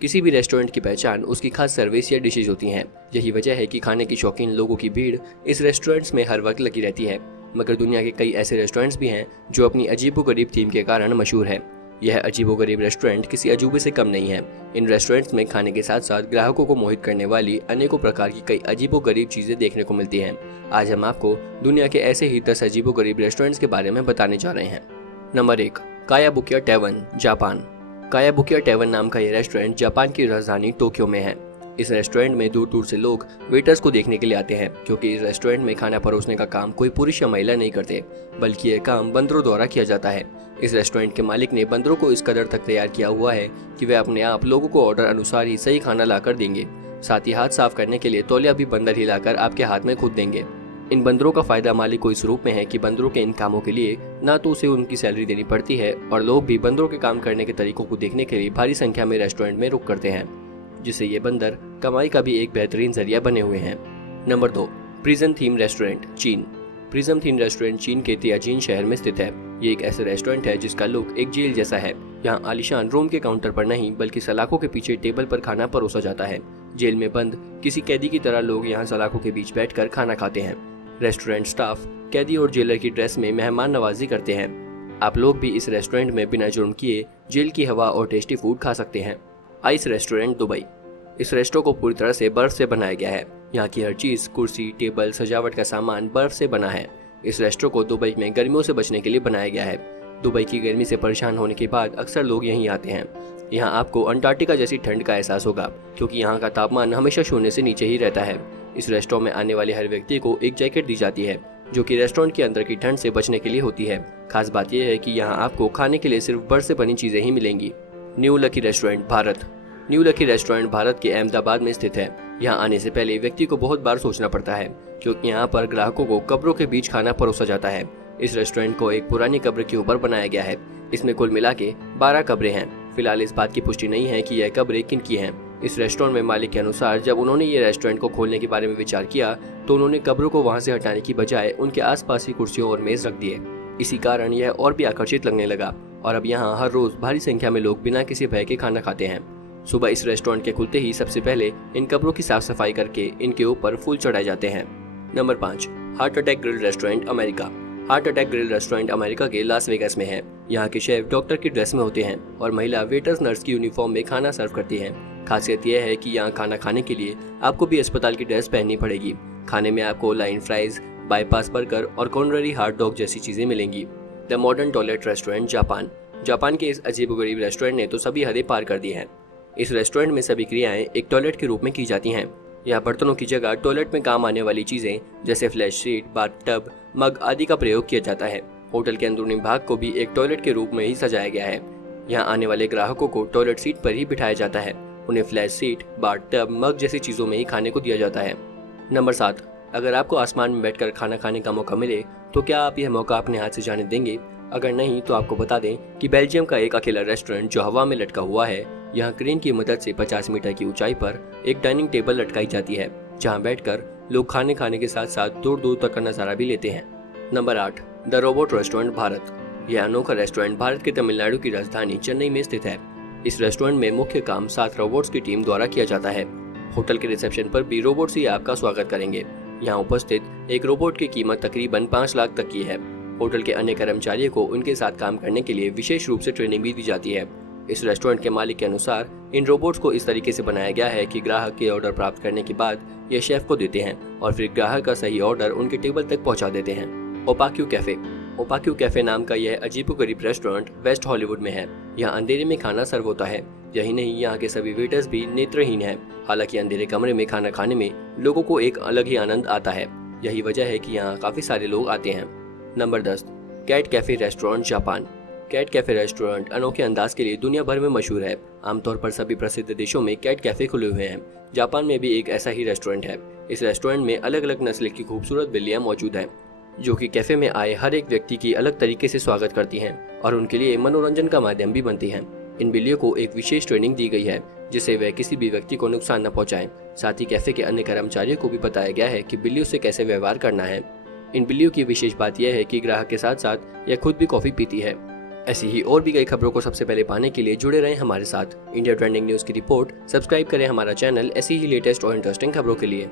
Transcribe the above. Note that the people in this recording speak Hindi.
किसी भी रेस्टोरेंट की पहचान उसकी खास सर्विस या डिशेज होती हैं। यही वजह है कि खाने की शौकीन लोगों की भीड़ इस रेस्टोरेंट्स में हर वक्त लगी रहती है। मगर दुनिया के कई ऐसे रेस्टोरेंट्स भी हैं जो अपनी अजीबोगरीब थीम के कारण मशहूर है। यह अजीबोगरीब रेस्टोरेंट किसी अजूबे से कम नहीं है। इन रेस्टोरेंट्स में खाने के साथ साथ ग्राहकों को मोहित करने वाली अनेकों प्रकार की कई अजीबोगरीब चीजें देखने को मिलती हैं। आज हम आपको दुनिया के ऐसे ही 10 अजीबोगरीब रेस्टोरेंट्स के बारे में बताने जा रहे हैं। Number 1, Kayabukiya tavern, Japan. Kayabukiya tavern नाम का यह रेस्टोरेंट जापान की राजधानी टोक्यो में है। इस रेस्टोरेंट में दूर दूर से लोग वेटर्स को देखने के लिए आते हैं, क्योंकि इस रेस्टोरेंट में खाना परोसने का काम कोई पुरुष या महिला नहीं करते, बल्कि यह काम बंदरों द्वारा किया जाता है। इस रेस्टोरेंट के मालिक ने बंदरों को इस कदर तक तैयार किया हुआ है कि वे अपने आप लोगों को ऑर्डर अनुसार ही सही खाना लाकर देंगे। साथ ही हाथ साफ करने के लिए तौलिया भी बंदर ही लाकर आपके हाथ में खुद देंगे। इन बंदरों का फायदा मालिक को इस रूप में है कि बंदरों के इन कामों के लिए ना तो उसे उनकी सैलरी देनी पड़ती है, और लोग भी बंदरों के काम करने के तरीकों को देखने के लिए भारी संख्या में रेस्टोरेंट में रुक करते हैं, जिससे ये बंदर कमाई का भी एक बेहतरीन जरिया बने हुए हैं। नंबर 2, प्रिजन थीम रेस्टोरेंट, चीन। प्रिज्म थीम रेस्टोरेंट चीन के तियाजिन शहर में स्थित है। ये एक ऐसा रेस्टोरेंट है जिसका लुक एक जेल जैसा है। यहाँ आलीशान रूम के काउंटर पर नहीं, बल्कि सलाखों के पीछे टेबल पर खाना परोसा जाता है। जेल में बंद किसी कैदी की तरह लोग यहाँ सलाखों के बीच बैठकर खाना खाते हैं। रेस्टोरेंट स्टाफ कैदी और जेलर की ड्रेस में मेहमान नवाजी करते हैं। आप लोग भी इस रेस्टोरेंट में बिना जुर्म किए जेल की हवा और टेस्टी फूड खा सकते हैं। Ice restaurant, Dubai. इस रेस्टोरेंट को पूरी तरह से बर्फ से बनाया गया है। यहाँ की हर चीज, कुर्सी, टेबल, सजावट का सामान बर्फ से बना है। इस रेस्टोरेंट को दुबई में गर्मियों से बचने के लिए बनाया गया है। दुबई की गर्मी से परेशान होने के बाद अक्सर लोग यहीं आते हैं। यहाँ आपको अंटार्कटिका जैसी ठंड का एहसास होगा, क्योंकि यहाँ का तापमान हमेशा शून्य से नीचे ही रहता है। इस रेस्टोरेंट में आने वाले हर व्यक्ति को एक जैकेट दी जाती है, जो कि रेस्टोरेंट के अंदर की ठंड से बचने के लिए होती है। खास बात यह है कि यहाँ आपको खाने के लिए सिर्फ बर्फ से बनी चीजें ही मिलेंगी। New lucky restaurant, Bharat. New lucky restaurant Bharat के अहमदाबाद में स्थित है। यहाँ आने से पहले व्यक्ति को बहुत बार सोचना पड़ता है, क्योंकि यहाँ पर ग्राहकों को कब्रों के बीच खाना परोसा जाता है। इस रेस्टोरेंट को एक पुरानी कब्र के ऊपर बनाया गया है। इसमें कुल मिला के 12 कब्रें हैं। फिलहाल इस बात की पुष्टि नहीं है कि यह कब्रें किन की हैं। इस रेस्टोरेंट में मालिक के अनुसार जब उन्होंने ये रेस्टोरेंट को खोलने के बारे में विचार किया, तो उन्होंने कब्रों को वहाँ से हटाने की बजाय उनके आसपास ही कुर्सियों और मेज रख दिए। इसी कारण यह और भी आकर्षित लगने लगा, और अब यहाँ हर रोज भारी संख्या में लोग बिना किसी भय के खाना खाते हैं। सुबह इस रेस्टोरेंट के खुलते ही सबसे पहले इन कब्रों की साफ सफाई करके इनके ऊपर फूल चढ़ाए जाते हैं। Number 5, heart attack grill restaurant, America. Heart attack grill restaurant America के लास वेगास में है। यहाँ के शेफ डॉक्टर की ड्रेस में होते हैं और महिला वेटर्स नर्स की यूनिफॉर्म में खाना सर्व करती है। खासियत यह है कि यहाँ खाना खाने के लिए आपको भी अस्पताल की ड्रेस पहननी पड़ेगी। खाने में आपको लाइन फ्राइज, बाईपास बर्गर और कॉर्नरी हॉट डॉग जैसी चीजें मिलेंगी। The modern toilet restaurant, Japan. Japan के इस अजीबोगरीब रेस्टोरेंट ने तो सभी हदें पार कर दी हैं। इस रेस्टोरेंट में सभी क्रियाएं एक टॉयलेट के रूप में की जाती हैं। यहाँ बर्तनों की जगह टॉयलेट में काम आने वाली चीजें जैसे फ्लैश शीट, बाथटब, मग आदि का प्रयोग किया जाता है। होटल के अंदरूनी भाग को भी एक टॉयलेट के रूप में ही सजाया गया है। यहाँ आने वाले ग्राहकों को टॉयलेट सीट पर ही बिठाया जाता है। उन्हें फ्लैश सीट, बाथटब, मग जैसी चीजों में ही खाने को दिया जाता है। नंबर 7, अगर आपको आसमान में बैठकर खाना खाने का मौका मिले तो क्या आप यह मौका अपने हाथ से जाने देंगे? अगर नहीं तो आपको बता दें कि बेल्जियम का एक अकेला रेस्टोरेंट जो हवा में लटका हुआ है, यहाँ क्रेन की मदद से 50 मीटर की ऊंचाई पर एक डाइनिंग टेबल लटकाई जाती है, जहाँ बैठकर लोग खाने खाने के साथ साथ दूर दूर तक का नजारा भी लेते हैं। Number 8, the robot restaurant, Bharat. यह अनोखा रेस्टोरेंट भारत के तमिलनाडु की राजधानी चेन्नई में स्थित है। इस रेस्टोरेंट में मुख्य काम 7 रोबोट्स की टीम द्वारा किया जाता है। होटल के रिसेप्शन पर भी रोबोट्स ही आपका स्वागत करेंगे। यहाँ उपस्थित एक रोबोट की कीमत तकरीबन 5 लाख तक की है। होटल के अन्य कर्मचारियों को उनके साथ काम करने के लिए विशेष रूप से ट्रेनिंग भी दी जाती है। इस रेस्टोरेंट के मालिक के अनुसार इन रोबोट्स को इस तरीके से बनाया गया है कि ग्राहक के ऑर्डर प्राप्त करने के बाद ये शेफ को देते हैं और फिर ग्राहक का सही ऑर्डर उनके टेबल तक पहुंचा देते हैं। ओपाक्यू कैफे। ओपाक्यू कैफे नाम का यह अजीबोगरीब रेस्टोरेंट वेस्ट हॉलीवुड में है। यहाँ अंधेरे में खाना सर्व होता है। यही नहीं, यहाँ के सभी वेटर्स भी नेत्रहीन हैं। हालांकि अंधेरे कमरे में खाना खाने में लोगों को एक अलग ही आनंद आता है। यही वजह है कि यहाँ काफी सारे लोग आते हैं। Number 10, cat cafe restaurant, Japan. Cat cafe restaurant अनोखे अंदाज के लिए दुनिया भर में मशहूर है। आमतौर पर सभी प्रसिद्ध देशों में कैट कैफे खुले हुए हैं। जापान में भी एक ऐसा ही रेस्टोरेंट है। इस रेस्टोरेंट में अलग अलग नस्ल की खूबसूरत बिल्लियां मौजूद हैं, जो कि कैफे में आए हर एक व्यक्ति की अलग तरीके से स्वागत करती हैं और उनके लिए मनोरंजन का माध्यम भी बनती हैं। इन बिल्लियों को एक विशेष ट्रेनिंग दी गई है, जिससे वे किसी भी व्यक्ति को नुकसान न पहुंचाएं। साथ ही कैफे के अन्य कर्मचारियों को भी बताया गया है कि बिल्लियों से कैसे व्यवहार करना है। इन बिल्लियों की विशेष बात यह है कि ग्राहक के साथ साथ यह खुद भी कॉफी पीती है। ऐसी ही और भी कई खबरों को सबसे पहले पाने के लिए जुड़े रहें हमारे साथ। इंडिया ट्रेंडिंग न्यूज़ की रिपोर्ट सब्सक्राइब करें हमारा चैनल ऐसी ही लेटेस्ट और इंटरेस्टिंग खबरों के लिए।